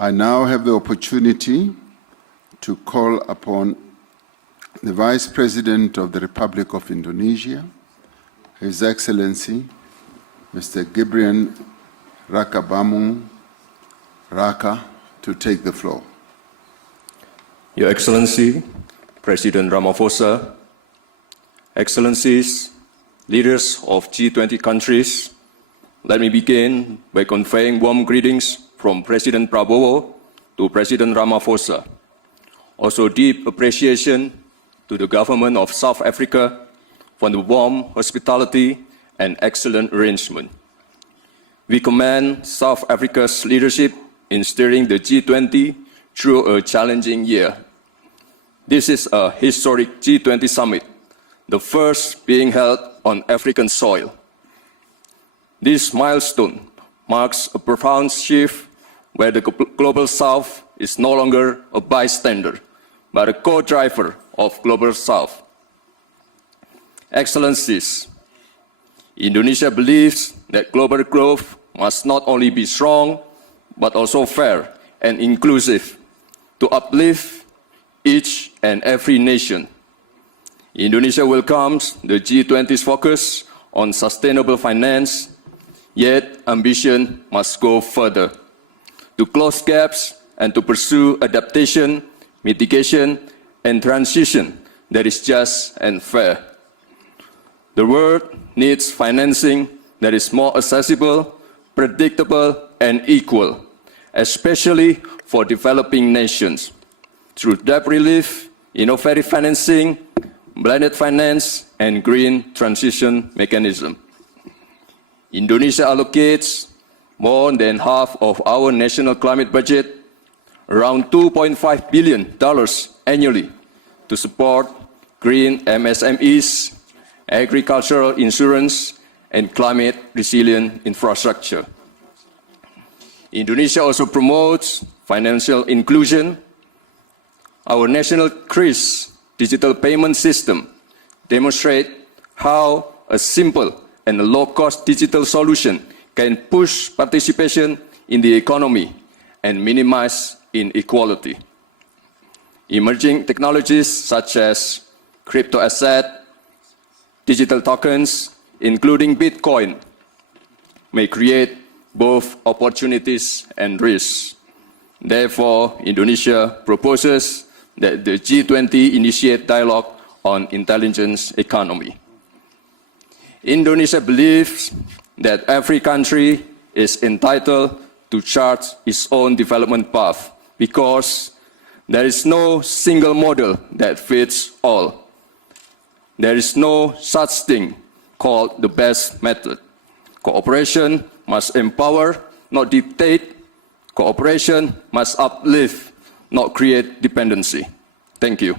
I now have the opportunity to call upon the Vice President of the Republic of Indonesia, His Excellency, Mr. Gibran Rakabamung Raka, to take the floor. Your Excellency, President Ramaphosa, Excellencies, leaders of G20 countries, let me begin by conveying warm greetings from President Prabowo to President Ramaphosa. Also deep appreciation to the government of South Africa for the warm hospitality and excellent arrangement. We commend South Africa's leadership in steering the G20 through a challenging year. This is a historic G20 summit, the first being held on African soil. This milestone marks a profound shift where the Global South is no longer a bystander, but a co-driver of Global South. Excellencies, Indonesia believes that global growth must not only be strong, but also fair and inclusive to uplift each and every nation. Indonesia welcomes the G20's focus on sustainable finance, yet ambition must go further to close gaps and to pursue adaptation, mitigation, and transition that is just and fair. The world needs financing that is more accessible, predictable, and equal, especially for developing nations, through debt relief, innovative financing, blended finance, and green transition mechanism. Indonesia allocates more than half of our national climate budget, around $2.5 billion annually, to support green MSMEs, agricultural insurance, and climate resilient infrastructure. Indonesia also promotes financial inclusion. Our national CRIS digital payment system demonstrates how a simple and a low-cost digital solution can push participation in the economy and minimize inequality. Emerging technologies such as crypto asset, digital tokens, including Bitcoin, may create both opportunities and risks. Therefore, Indonesia proposes that the G20 initiate dialogue on intelligence economy. Indonesia believes that every country is entitled to chart its own development path because there is no single model that fits all. There is no such thing called the best method. Cooperation must empower, not dictate. Cooperation must uplift, not create dependency. Thank you.